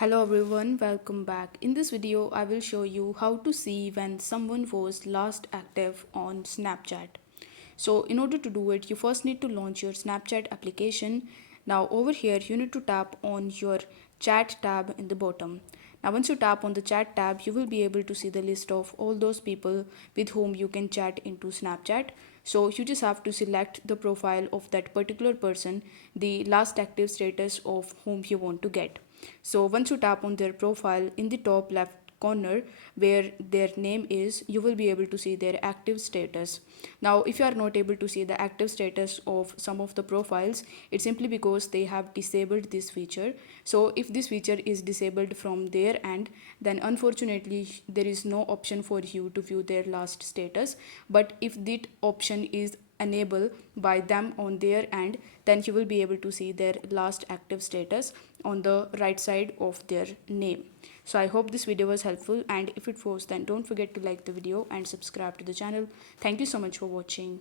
Hello everyone, welcome back. In this video, I will show you how to see when someone was last active on Snapchat. So in order to do it, you first need to launch your Snapchat application. Now over here, you need to tap on your chat tab in the bottom. Now once you tap on the chat tab, you will be able to see the list of all those people with whom you can chat into Snapchat. So you just have to select the profile of that particular person, the last active status of whom you want to get. So once you tap on their profile in the top left corner where their name is, you will be able to see their active status. Now if you are not able to see the active status of some of the profiles, it's simply because they have disabled this feature. So if this feature is disabled from their end, then unfortunately there is no option for you to view their last status. But if that option is enable by them on their end, then you will be able to see their last active status on the right side of their name. So I hope this video was helpful, and if it was, then don't forget to like the video and subscribe to the channel. Thank you so much for watching.